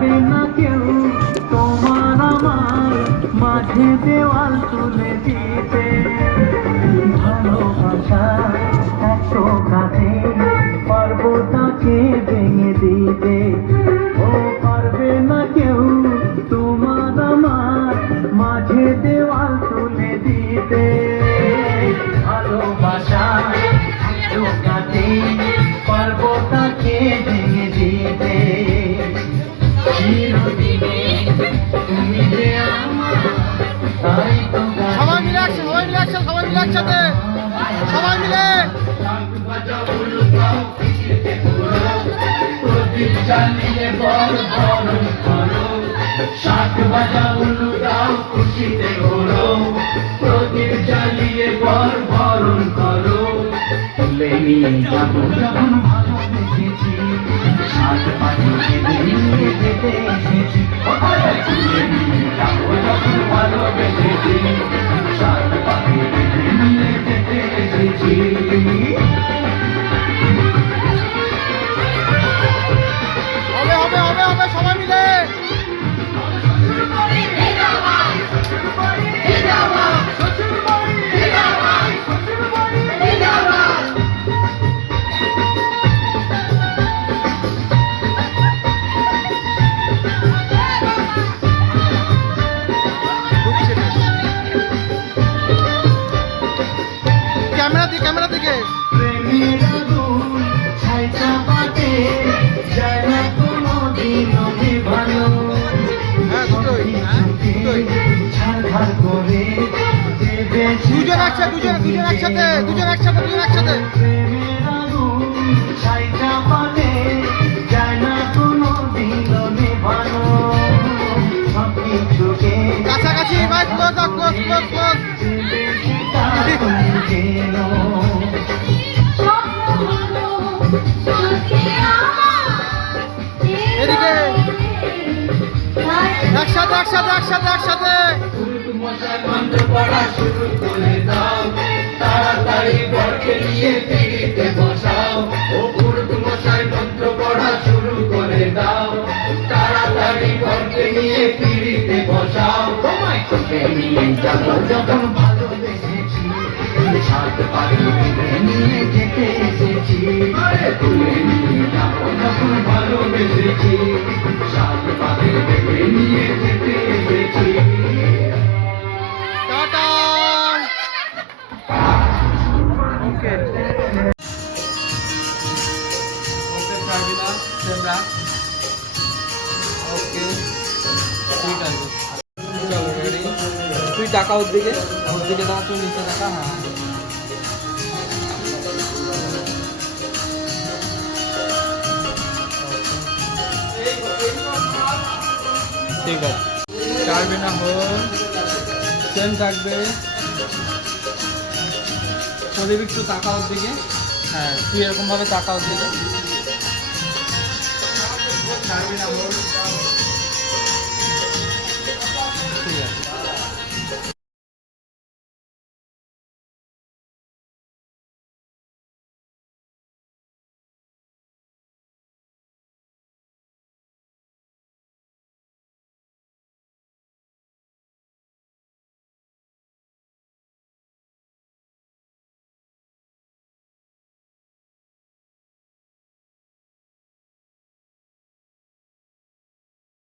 পারবে না কেউ তোমার আমার মাঝে দেওয়াল তুলে দিতে। ভালোবাসা এত কাছে পারবো তাকে ভেঙে দিতে। ও পারবে না কেউ তোমার আমার মাঝে দেওয়াল তুলে দিতে। ভালোবাসা এত কাছে পারবো তাকে ভেঙে দিতে। চিরদিনে তুমি যে আমার, তাই তো সবাই মিলে একসাথে সবাই মিলে প্রদীপ জ্বালিয়ে বরণ করো, শাক বাজা উলু দাও খুশিতে ওড়ো। প্রদীপ জ্বালিয়ে বরণ করো, তুলে নিয়ে যাবো যখন ভালোবেসেছি, শাক বাজিয়ে নিয়ে যেতে এসেছি। তুলে নিয়ে যাবো যখন ভালোবেসেছি, শাক বাজিয়ে নিয়ে যেতে এসেছি। হবে সবাই মিলে ক্যামেরা দিকে প্রেমের আগুন ছাইটা বাটে যায় না কোনোদিন ভালো। ছাড়খাড় করে দেবে দুজন একসাথে প্রেমের আগুন ছাইটা বাটে যায় না কোনোদিন ভালো। সব কিছুকে কাছাকাছি ভাই ক্লোজ দেবে সেটা তুমি জেনো। এদিকে একসাথে মন্ত্র পড়া শুরু করে দাও, তাড়াতাড়ি বরকে নিয়ে পিড়িতে বসাও। ও পুরুত মশাই মন্ত্র পড়া শুরু করে দাও, তাড়াতাড়ি বরকে নিয়ে পিড়িতে বসাও। তোমায় তোকে নিয়ে যাবো যখন ভালোবেসেছি, সাত পাখিকে নিয়ে যেতে এসেছি। তুলে নিয়ে যাবো যখন ভালোবেসেছি, সাত পাখিকে নিয়ে যেতে এসেছি। টাটা ওকে ওকে ঠিক আছে চলো রেডি তুই টাকা ওর দিকে টাকা তুই নিচে টাকা হ্যাঁ ঠিক আছে ছাড়বে না হোক সেম থাকবে প্রদীপ একটু টাকা ওর দিকে হ্যাঁ তুই এরকমভাবে টাকা ওর দিকে ছাড়বে না হোক